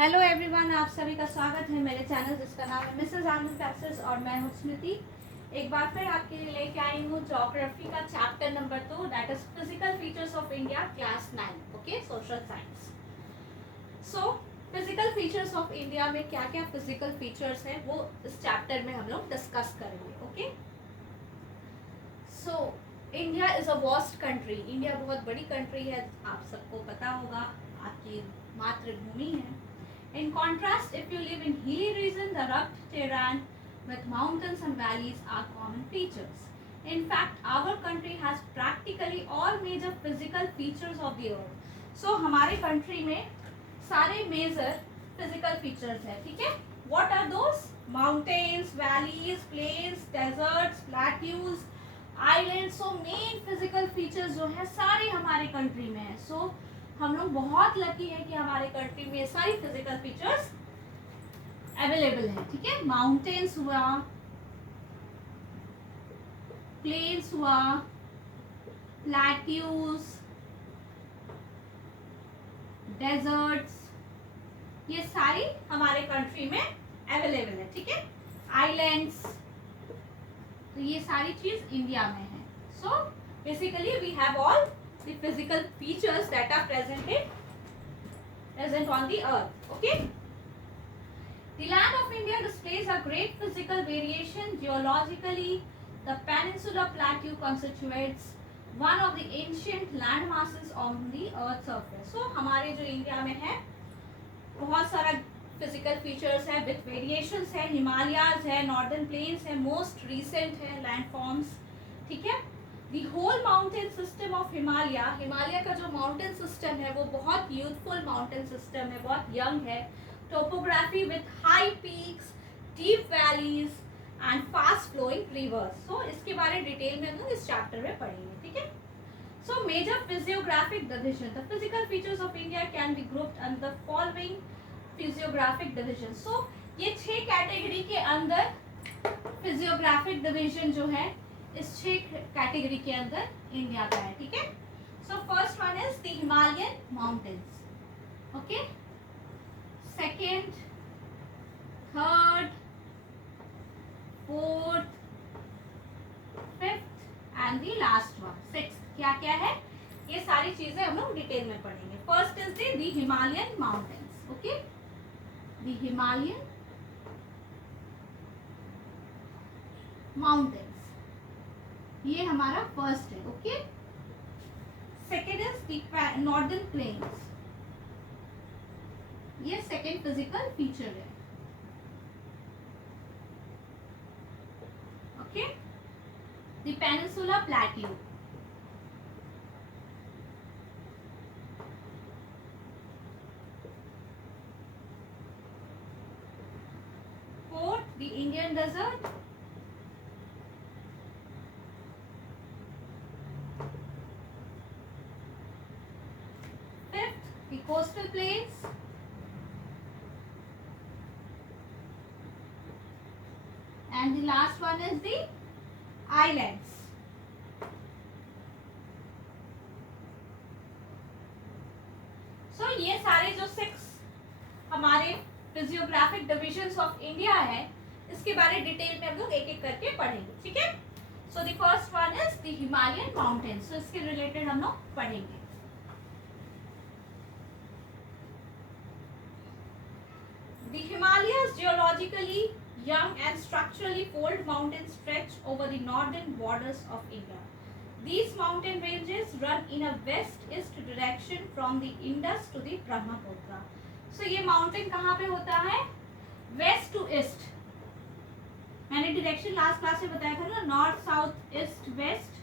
Hello everyone, आप सभी का स्वागत है मेरे चैनल जिसका नाम है मिसेस आनंद क्लासेस और मैं हूँ स्मृति। एक बार फिर आपके लिए लेके आई हूँ ज्योग्राफी का chapter number 2, that is physical features of India, class 9, okay, social science. So physical features of India में क्या क्या फिजिकल फीचर्स हैं वो इस चैप्टर में हम लोग डिस्कस करेंगे। Okay, so India is a vast country. India बहुत बड़ी कंट्री है, आप सबको पता होगा, आपकी मातृभूमि है। In contrast, if you live in hilly region, the rugged terrain with mountains and valleys are common features. In fact, our country has practically all major physical features of the earth. So हमारे country में सारे major physical features हैं, ठीक है? What are those? Mountains, valleys, plains, deserts, plateaus, islands. So main physical features जो है सारे हमारे country में है. So हम लोग बहुत लकी है कि हमारे कंट्री में सारी फिजिकल फीचर्स अवेलेबल है, ठीक है? माउंटेन्स हुआ, प्लेन्स हुआ, प्लैट्यूज, डेजर्ट्स, ये सारी हमारे कंट्री में अवेलेबल है, ठीक है? आइलैंड्स, तो ये सारी चीज इंडिया में है. So basically we have all the physical features that are present on the earth. Okay, the land of India displays a great physical variation. Geologically, the Peninsula Plateau constitutes one of the ancient land masses on the earth's surface. So हमारे जो India में है बहुत सारा physical features है, with variations है, हिमालयाज है, northern plains है, मोस्ट रिसेंट है लैंडफॉर्म्स, ठीक है? The whole mountain system of Himalaya, Himalaya का जो माउंटेन सिस्टम है वो बहुत यूथफुल माउंटेन सिस्टम है, बहुत यंग है. Topography with high peaks, deep valleys and fast flowing rivers. So इसके बारे में डिटेल में हम लोग इस चैप्टर में पढ़ेंगे, ठीक है? So major physiographic division, the physical features of India can be grouped under the following physiographic division. So ये 6 कैटेगरी के अंदर फिजियोग्राफिक डिविजन जो है इस 6 कैटेगरी के अंदर इंडिया का है, ठीक है? So first one is the Himalayan mountains. Okay, second, third, fourth, fifth and the last one sixth. क्या क्या है ये सारी चीजें हम लोग डिटेल में पढ़ेंगे. First is the Himalayan mountains. Okay, the Himalayan mountains, ये हमारा फर्स्ट है. Okay, second is the northern plains, ये सेकेंड फिजिकल फीचर है. Okay, the peninsula plateau, fourth the Indian desert, the coastal plains, and the last one is the islands. So ये सारे जो 6 हमारे physiographic divisions of India है इसके बारे detail में हम लोग एक एक करके पढ़ेंगे, ठीक है? So the first one is the Himalayan mountains. So इसके रिलेटेड हम लोग पढ़ेंगे. The Himalayas, geologically young and structurally old mountains, stretch over the northern borders of India. These mountain ranges run in a west-east direction from the Indus to the Brahmaputra. So ये mountain कहाँ पे होता है? West to east. मैंने direction last class में बताया था ना, north, south, east, west.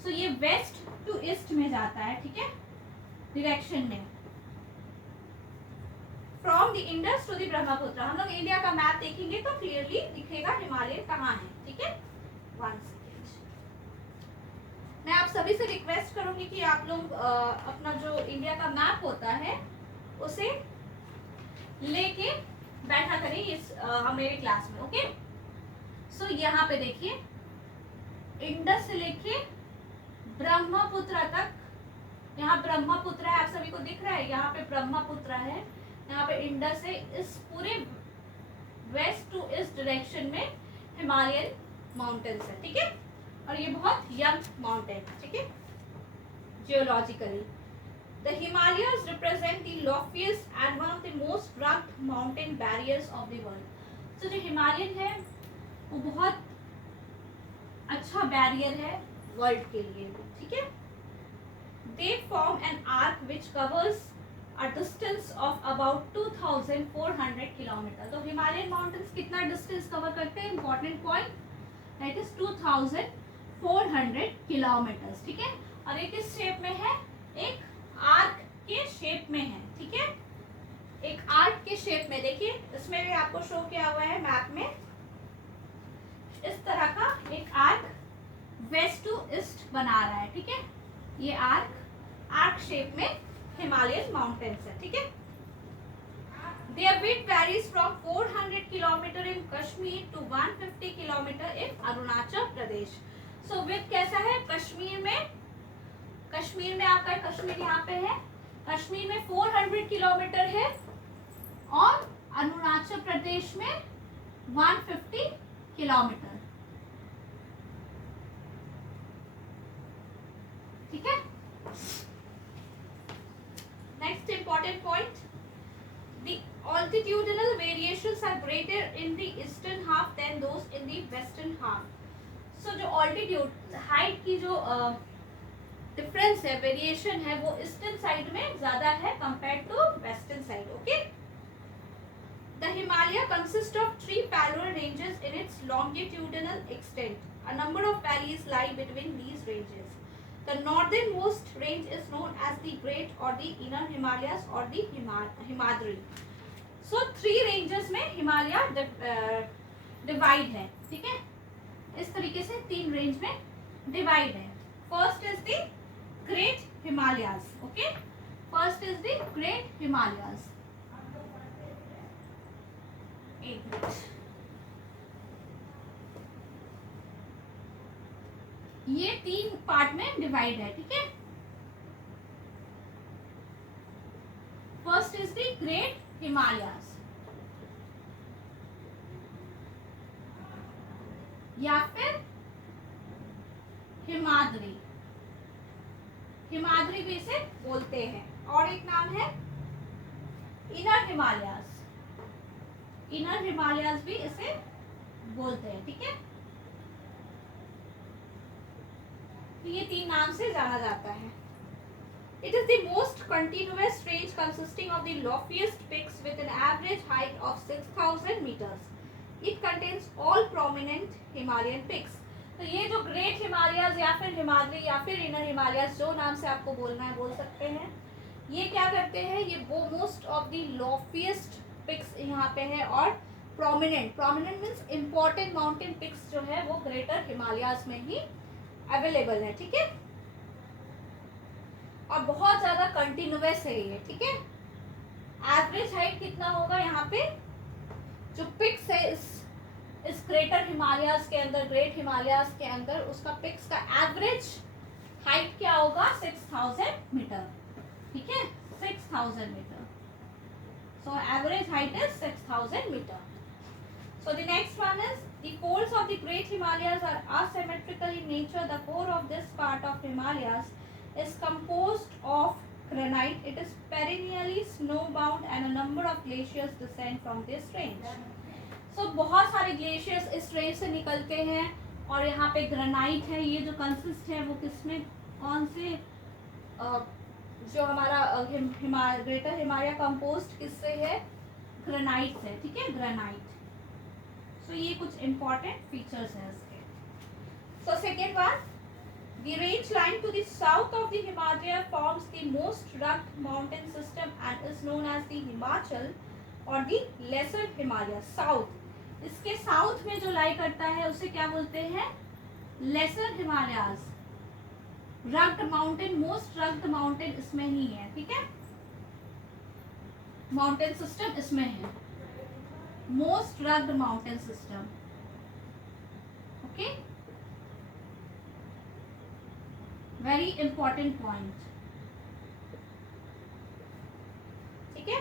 So ये west to east में जाता है, ठीक है? Direction में. From the Indus to the Brahmaputra. हम लोग इंडिया का मैप देखेंगे तो क्लियरली दिखेगा हिमालय कहाँ है, ठीक है? 1 सेकेंड. मैं आप सभी से रिक्वेस्ट करूंगी कि आप लोग अपना जो इंडिया का मैप होता है उसे लेके बैठा करें इस मेरे क्लास में. ओके, सो यहाँ पे देखिए, इंडस से लेके ब्रह्मपुत्र तक, यहाँ ब्रह्मपुत्र है, आप सभी को दिख रहा है, यहाँ पे ब्रह्मपुत्र है, यहाँ पे इंडस है, इस पूरे वेस्ट टू ईस्ट डायरेक्शन में हिमालयन माउंटेन्स है, ठीक है। और ये बहुत यंग माउंटेन है, ठीक है। Geologically the Himalayas represent the loftiest and one of the most rugged mountain barriers of the world. तो जो हिमालयन है वो बहुत अच्छा बैरियर है वर्ल्ड के लिए, ठीक है। They form an arc which covers a distance of about 2400 kilometre. तो हिमालयन माउंटेन्स कितना डिस्टेंस कवर करते हैं, important point, that is 2400 kilometre, ठीक है। और ये किस शेप में है, एक आर्क के शेप में है, ठीक है। एक आर्क के शेप में, देखिए इसमें भी आपको शो किया हुआ है मैप में, इस तरह का एक आर्क वेस्ट टू ईस्ट बना रहा है, ठीक है। ये आर्क शेप में हिमालयन माउंटेन्स है, ठीक है। Their width varies from 400 kilometre in Kashmir to 150 kilometre in Arunachal Pradesh. So width कैसा है, कश्मीर में आपका कश्मीर यहाँ पे है, कश्मीर में 400 किलोमीटर है और अरुणाचल प्रदेश में 150 किलोमीटर, ठीक है। Next important point, the altitudinal variations are greater in the eastern half than those in the western half. So जो altitude height की जो difference है, variation है, वो ईस्टर्न साइड में ज्यादा है compared to western side, okay? The Himalaya consists of 3 parallel ranges in its longitudinal extent. A number of valleys lie between these ranges. The northernmost range is known as the Great or the Inner Himalayas or the Himadri. So 3 ranges में Himalaya divide है, ठीक है। इस तरीके से 3 range में divide है। First is the great Himalayas, okay, first is the great Himalayas. एक मिनट, ये 3 पार्ट में डिवाइड है, ठीक है। First is the great Himalayas या फिर हिमाद्री, हिमाद्री भी इसे बोलते हैं, और एक नाम है इनर हिमालयास, इनर हिमालयास भी इसे बोलते हैं, ठीक है। ये 3 नाम से जाना जाता है। It is the most continuous range consisting of the loftiest peaks with an average height of 6000 meters. It contains all prominent Himalayan peaks. तो ये जो ग्रेट हिमालयाज या फिर हिमाद्री या फिर इनर हिमालयाज, जो नाम से आपको बोलना है बोल सकते हैं, ये क्या करते हैं, ये वो most of the loftiest peaks यहाँ पे है, और prominent means important mountain peaks जो है वो ग्रेटर हिमालयाज में ही अवेलेबल है, ठीक है। और बहुत ज्यादा कंटिन्यूअस है ये, ठीक है। एवरेज हाइट कितना होगा यहाँ पे, जो पिक्स है इस ग्रेटर हिमालयास के अंदर, ग्रेट हिमालयास के अंदर, उसका पिक्स का एवरेज हाइट क्या होगा, 6000 मीटर, ठीक है, 6000 metre. So average height is 6000 metre. So the next one is the folds of the Great Himalayas are asymmetrical in nature. The core of this part of Himalayas is composed of granite. It is perennially snowbound and a number of glaciers descend from this range. So बहुत सारे glaciers इस range से निकलते हैं, और यहाँ पे granite है। ये जो कंसिस्ट है वो किसमें, कौन से, जो हमारा ग्रेटर हिमालय कंपोस्ट किससे है, ग्रेनाइट से, ठीक है, ग्रेनाइट। So ये कुछ important features हैं इसके। So second one, the range line to the south of the Himalaya forms the most rugged mountain system and is known as the Himachal or the Lesser Himalayas. South, इसके south में जो lie करता है उसे क्या बोलते हैं, lesser Himalayas. Rugged mountain, most rugged mountain इसमें ही है, ठीक है, माउंटेन सिस्टम इसमें है, most rugged mountain system, okay, very important point, ठीक है।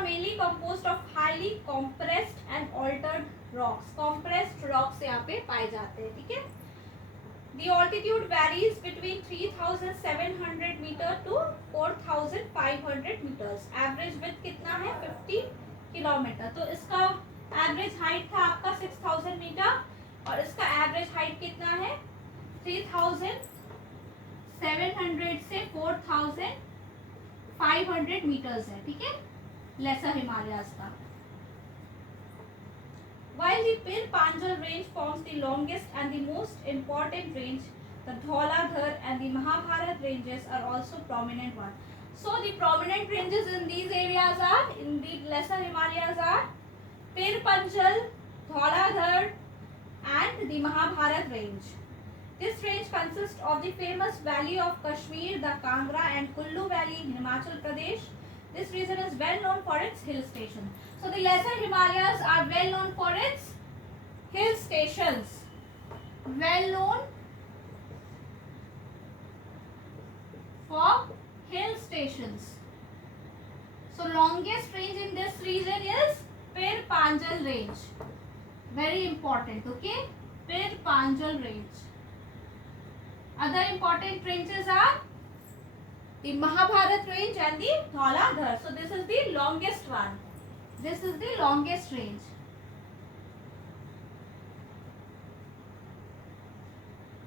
are mainly composed of highly compressed and altered rocks. compressed rocks यहाँ पे पाए जाते हैं, ठीक है. The altitude varies between 3,700 meter to 4,500 meters. Average width कितना है 50 किलोमीटर. तो इसका एवरेज हाइट था आपका 6,000 मीटर और इसका एवरेज हाइट कितना है 3,700 से 4,500 मीटर्स है, ठीक है, लेसर हिमालयाज का. While the Pir Panjal range forms the longest and the most important range, the Dhauladhar and the Mahabharat ranges are also prominent ones. So the prominent ranges in these areas are, in the lesser Himalayas are Pir Panjal, Dhauladhar and the Mahabharat range. This range consists of the famous valley of Kashmir, the Kangra and Kullu valley in Himachal Pradesh. This region is well known for its hill station. So the lesser Himalayas are well known for its hill stations. Well known for hill stations. So longest range in this region is Pir Panjal range. Very important, okay? Pir Panjal range. Other important ranges are the Mahabharat range and the Dhauladhar. So this is the longest one. This is the longest range.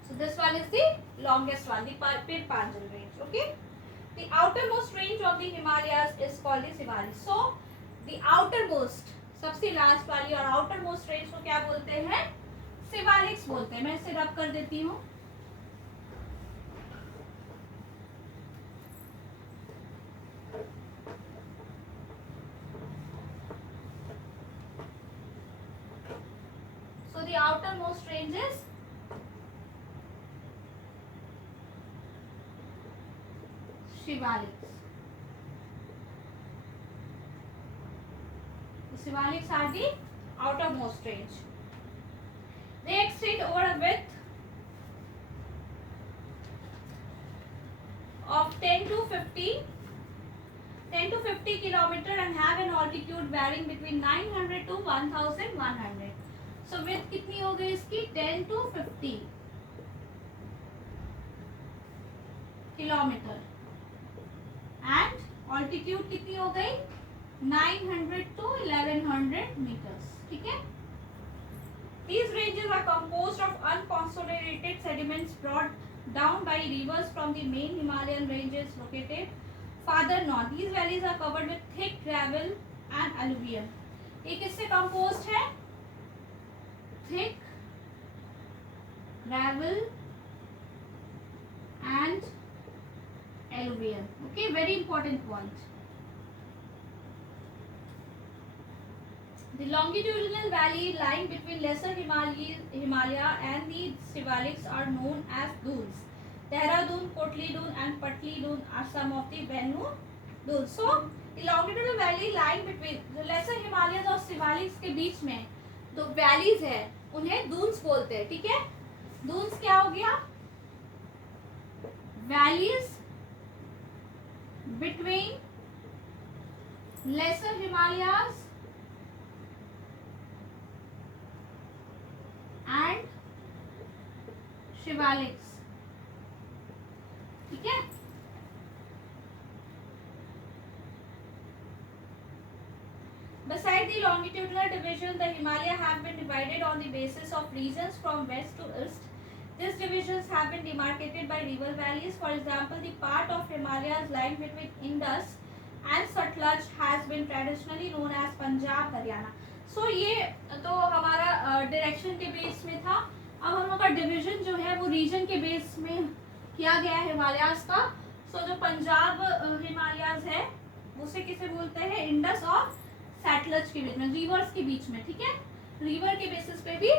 So this one is the longest one, the Pir Panjal range. Okay. The outermost range of the Himalayas is called the Sivalis. So the outermost, सबसे last वाली और outermost range को क्या बोलते हैं? Sivaliks बोलते हैं. मैं इसे रब कर देती हूँ. The outermost range is Shivaliks. The Shivaliks are the outermost range. They extend over a width of 10 to 50 kilometer and have an altitude varying between 900 to 1,100. So width कितनी हो गई इसकी 10 to 50 किलोमीटर and altitude कितनी हो गई 900 to 1,100 meters, ठीक है. These ranges are composed of unconsolidated sediments brought down by rivers from the main Himalayan ranges located farther north. These valleys are covered with thick gravel and alluvium. ये किससे composed है? Thick gravel and alluvium. Okay, very important point. The longitudinal valley lying between lesser Himalaya and the Shivaliks are known as dunes. Dehradun, Kotli Dun and Patli Dun are some of the well-known dunes. So the longitudinal valley lying between the lesser Himalayas और Shivaliks के बीच में तो valleys है उन्हें दून्स बोलते हैं, ठीक है. दून्स क्या हो गया? Valleys between lesser Himalayas and Shiwaliks, ठीक है. Beside the longitudinal division, the Himalaya have been divided on the basis of regions from west to east. These divisions have been demarcated by river valleys. For example, the part of Himalayas lying between Indus and Satluj has been traditionally known as Punjab, Haryana. So ये तो हमारा direction के base में था. अब हम लोग का डिवीजन जो है वो रीजन के बेस में किया गया है हिमालयाज का. सो जो पंजाब हिमालयाज है उसे किसे बोलते हैं? इंडस और सैटलज के बीच में, रिवर्स के बीच में, ठीक है. रिवर के बेसिस पे भी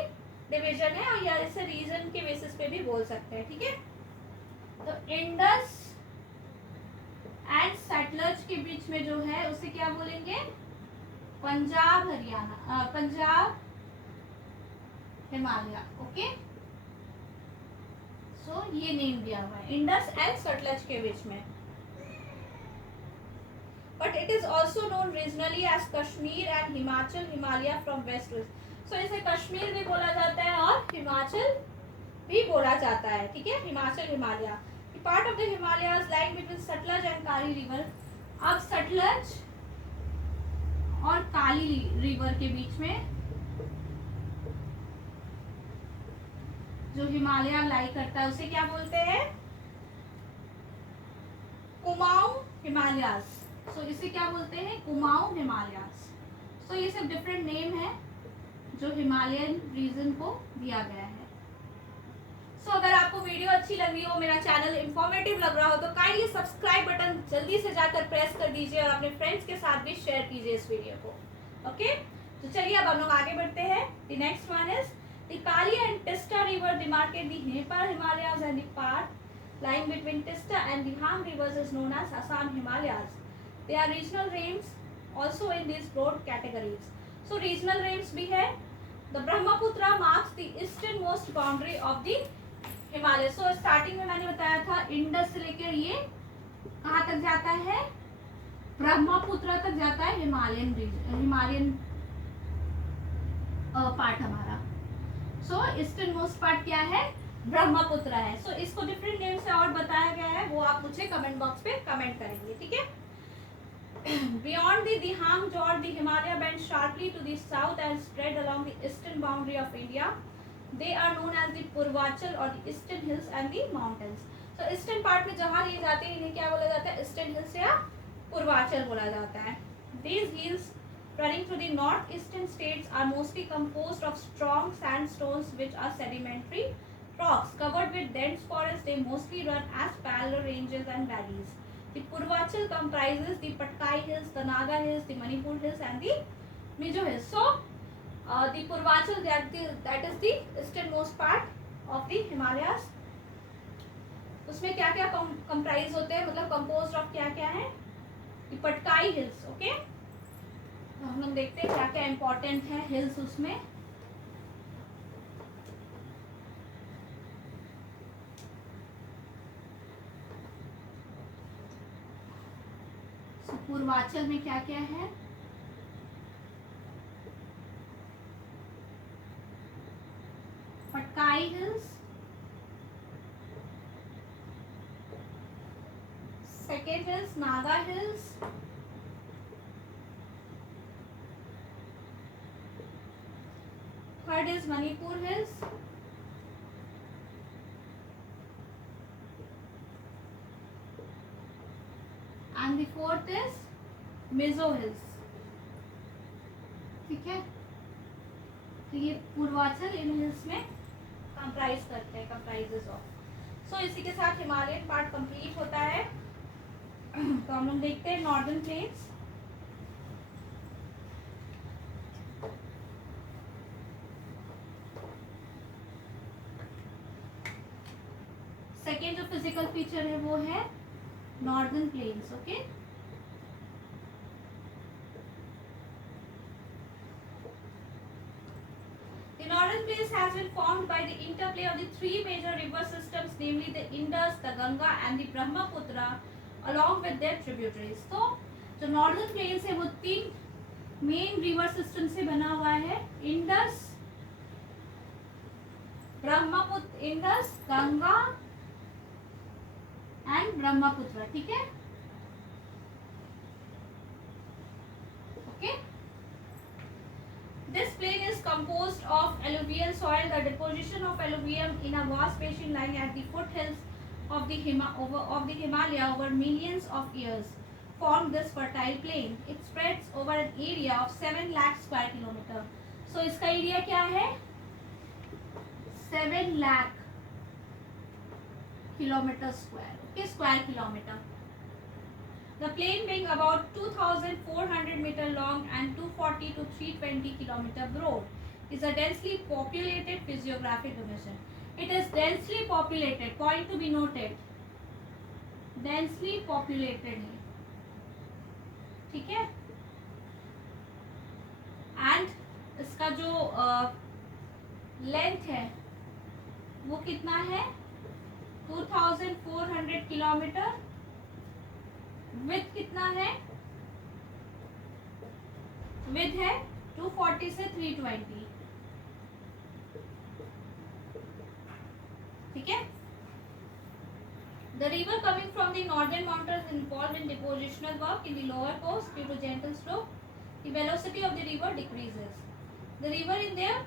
डिवीजन है और या इसे रीजन के बेसिस पे भी बोल सकते हैं, ठीक है. तो इंडस एंड सैटलज के बीच में जो है उसे क्या बोलेंगे? पंजाब हरियाणा, पंजाब हिमालय. ओके, सो ये नेम दिया हुआ है इंडस एंड सतलज के बीच में. but it is also known regionally as Kashmir and Himachal Himalaya from west to east. So इसे कश्मीर भी बोला जाता है और हिमाचल भी बोला जाता है, ठीक है, Himachal Himalaya. Part of the Himalayas lying between Sutlej and Kali river. अब सतलज और काली रिवर के बीच में जो हिमालय लाई करता है उसे क्या बोलते हैं? कुमाऊं हिमालयास। सो इसे क्या बोलते हैं? कुमाऊं हिमालयास। सो ये सब डिफरेंट नेम है जो हिमालयन रीजन को दिया गया है। सो अगर आपको वीडियो अच्छी लग रही हो, मेरा चैनल इंफॉर्मेटिव लग रहा हो, तो काइंडली सब्सक्राइब बटन जल्दी से जाकर प्रेस कर दीजिए और अपने फ्रेंड्स के साथ भी शेयर कीजिए इस वीडियो को। ओके, तो चलिए अब हम लोग आगे बढ़ते हैं। The next one is the Kali and Teesta river demarcate the Nepal Himalayas and the part lying between Tista and Dihang rivers is known as Assam Himalayas. They are regional ranges also in these broad categories. So regional ranges भी है। The Brahmaputra marks the easternmost boundary of the Himalayas. So starting में मैंने बताया था Indus से लेकर ये कहाँ तक जाता है? ब्रह्मपुत्र तक जाता है हिमालयन पार्ट हमारा। सो ईस्टर्नमोस्ट पार्ट क्या है? ब्रह्मपुत्र है। सो इसको डिफरेंट नेम से और बताया गया है, वो आप मुझे कमेंट बॉक्स पे कमेंट करेंगे, ठीक है। Beyond the Dihang Jor, the Himalaya bends sharply to the south and spread along the eastern boundary of India. They are known as the Purvachal or the eastern hills and the mountains. So eastern part में जहाँ ये जाते हैं इन्हें क्या बोला जाता है? eastern hills या पूर्वाचल बोला जाता है। These hills running through the northeastern states are mostly composed of strong sandstones which are sedimentary rocks covered with dense forest. They mostly run as parallel ranges and valleys. The Purvachal comprises the Patkai Hills, the Naga Hills, the Manipur Hills and the Mizo Hills. So the Purvachal that is the easternmost part of the Himalayas. उसमें क्या क्या comprise होते हैं, मतलब composed of क्या क्या है? the Patkai Hills. Okay, तो हम लोग देखते हैं क्या क्या इंपॉर्टेंट है हिल्स उसमें। पूर्वाचल में क्या क्या है? Patkai hills, second hills Naga hills, third is Manipur hills, and the fourth is Mizo Hills, ठीक है। तो ये पूर्वाचल इन हिल्स में कंप्राइज करते हैं, कंप्राइजेस ऑफ। सो इसी के साथ हिमालयन पार्ट कंप्लीट होता है। तो हम लोग देखते हैं नॉर्दर्न प्लेन्स। सेकेंड जो फिजिकल फीचर है वो है Northern Plains. Okay, the Northern Plains has been formed by the interplay of the three major river systems, namely the Indus, the Ganga and the Brahmaputra, along with their tributaries. तो जो Northern Plains है वो तीन main river system से बना हुआ है, Indus, Brahmaputra, Indus, Ganga and Brahmaputra, ठीक है। Okay, this plain is composed of alluvial soil. The deposition of alluvium in a vast basin lying at the foothills of the Himalaya over millions of years formed this fertile plain. It spreads over an area of 7 lakh square kilometer. So इसका area क्या है? 7 lakh kilometer square. Square kilometer. The plain being about 2,400 meter long and 240 to 320 kilometer broad is a densely populated physiographic division. It is densely populated. Point to be noted. Densely populated है, ठीक है। And इसका जो length है वो कितना है? 2,400 kilometre. Width कितना है? विड्थ है 240 से 320, ठीक है। The river coming from the northern mountains involved in depositional work in the lower course due to gentle slope. The velocity of the river decreases. The river in their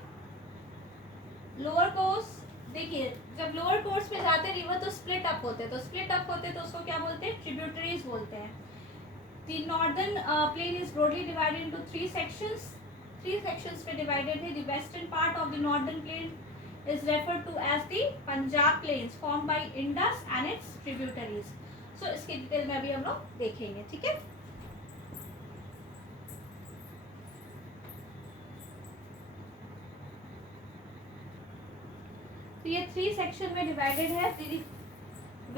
lower course, देखिए जब lower course में जाते हैं river तो split up होते हैं, तो split up होते हैं तो उसको क्या बोलते हैं, ट्रिब्यूटरीज बोलते हैं। The northern plain is broadly divided into three sections. Three sections में divided है। The western part of the northern plain is referred to as the Punjab plains formed by Indus and its tributaries. So इसकी detail में अभी हम लोग देखेंगे, ठीक है। तो ये थ्री सेक्शन में डिवाइडेड है।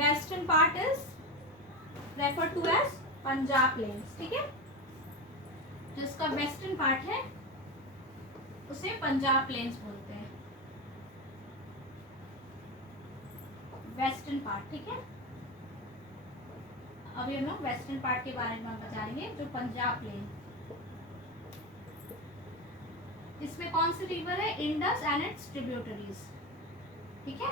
Western part is referred to as Punjab plains, ठीक है। जो इसका वेस्टर्न पार्ट है उसे पंजाब प्लेन्स बोलते हैं, वेस्टर्न पार्ट, ठीक है। अभी हम लोग वेस्टर्न पार्ट के बारे में बताएंगे, जो पंजाब प्लेन। इसमें कौन सी रिवर है, इंडस एंड इट्स ट्रिब्यूटरीज, ठीक है।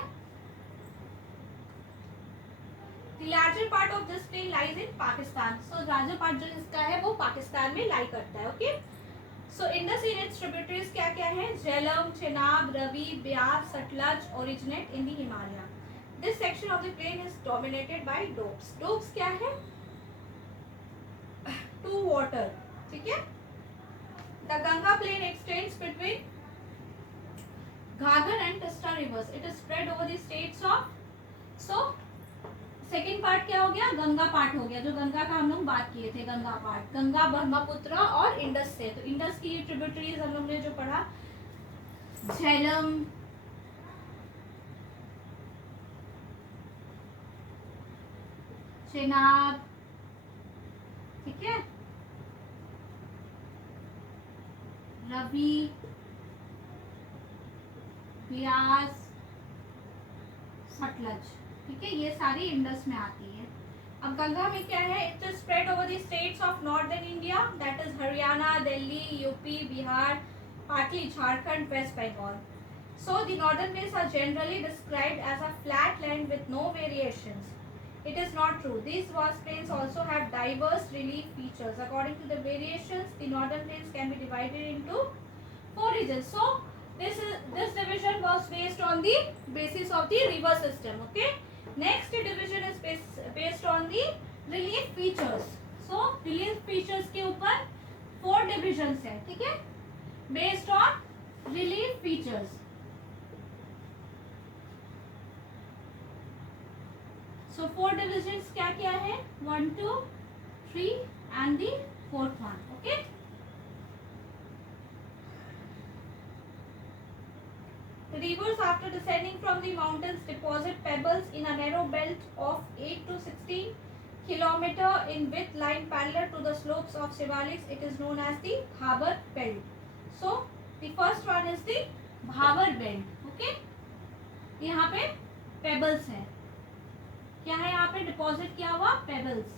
The larger part of this plain lies in Pakistan. So larger part जो इसका है वो पाकिस्तान में लाई करता है, okay. So Indus and its tributaries क्या क्या है, Jhelum, Chenab, Ravi, Beas, Sutlej originate in the Himalaya. This section of the plain is dominated by doabs. Doabs क्या है, to water, ठीक है। The Ganga plain extends between Ghaggar and Tista rivers. It is spread over the states of, so second part क्या हो गया, Ganga part हो गया, जो गंगा का हम लोग बात किए थे, गंगा पार्ट, गंगा ब्रह्मपुत्र और इंडस से। तो इंडस की ट्रिब्यूटरीज हम लोग ने जो पढ़ा, झेलम, चेनाब, ठीक है, रवि, ब्यास, सतलज, ठीक है, ये सारी इंडस में आती है। अब गंगा में क्या है, it is spread over the states of northern India, that is Haryana, Delhi, UP, Bihar, partly Jharkhand, West Bengal. So the northern plains are generally described as a flat land with no variations. It is not true. These vast plains also have diverse relief features. According to the variations, the northern plains can be divided into 4 regions. So this division was based on the basis of the river system, okay. Next division is based on the relief features. So relief features के ऊपर 4 divisions है, ठीक है, based on relief features. So 4 divisions क्या क्या है, 1, 2, 3 and the 4th one, okay. The rivers after descending from the mountains deposit pebbles in a narrow belt of 8 to 16 kilometer in width lying parallel to the slopes of Shivaliks. It is known as the Bhabar belt. So the first one is the Bhabar belt, okay. यहाँ पे pebbles है, क्या है, यहाँ पे deposit किया हुआ pebbles,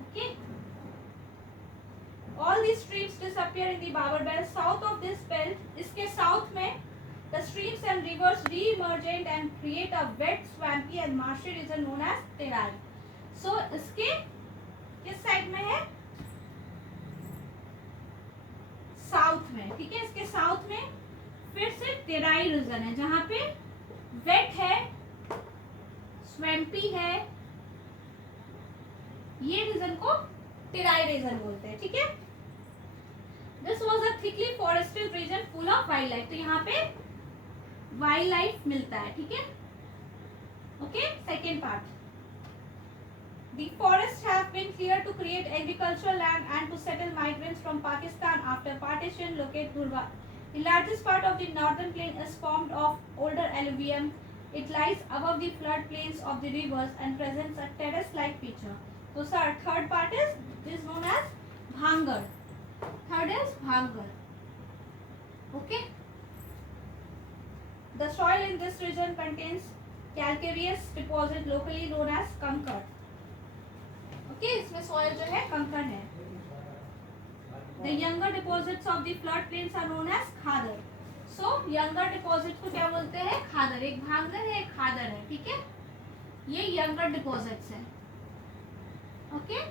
okay. All the streams disappear in the Bhabar belt south of this belt. इसके साउथ में the streams and rivers reemergent and create a wet swampy and marshy region known as Terai. So इसके किस side में है, south में, ठीक है। इसके साउथ में फिर से तेराई रीजन है, जहां पे वेट है, स्वैम्पी है, ये रीजन को तेराई रीजन बोलते हैं, ठीक है। This was a thickly forested region full of wild life. तो यहाँ पे वाइल्ड लाइफ मिलता है, ठीक है, okay. Second part, the forests have been cleared to create agricultural land and to settle migrants from Pakistan after partition. Locate Dhurwa. The largest part of the northern plain is formed of older alluvium. It lies above the flood plains of the rivers and presents a terrace-like feature. So, sir, third part is known as Bhangar. Third is Bhangar. Okay. The soil in this region contains calcareous deposit locally known as kankar. Okay, इसमें soil जो है कंकड़ है। The younger deposits of the flood plains are known as khadar. So younger deposit को क्या बोलते हैं? खादर। एक भांगर है, एक खादर है, ठीक है। ये यंगर डिपॉजिट्स है, ओके।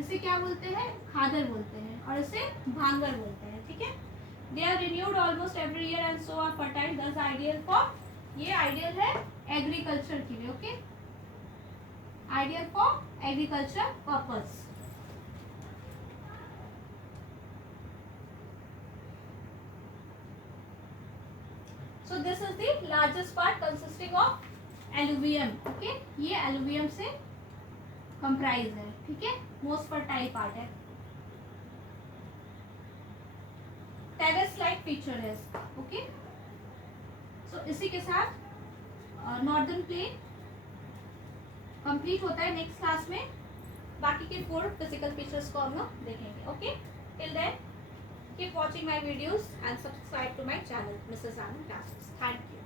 इसे क्या बोलते हैं? खादर बोलते हैं, और इसे भांगर बोलते हैं, ठीक है। They are renewed almost every year and so are fertile, thus ideal for, ये आइडियल है एग्रीकल्चर के लिए, okay. Ideal for agriculture purpose. So this is the largest part consisting of alluvium, okay? ये alluvium से comprise है, ठीक है। Most fertile part है। Terrace like feature है इसका, okay? So इसी के साथ नॉर्दर्न प्लेन कंप्लीट होता है। नेक्स्ट क्लास में बाकी के 4 फिजिकल फीचर्स को हम लोग देखेंगे, okay. Till then keep watching my videos and subscribe to my channel, Mrs. Anand Classes. Thank you.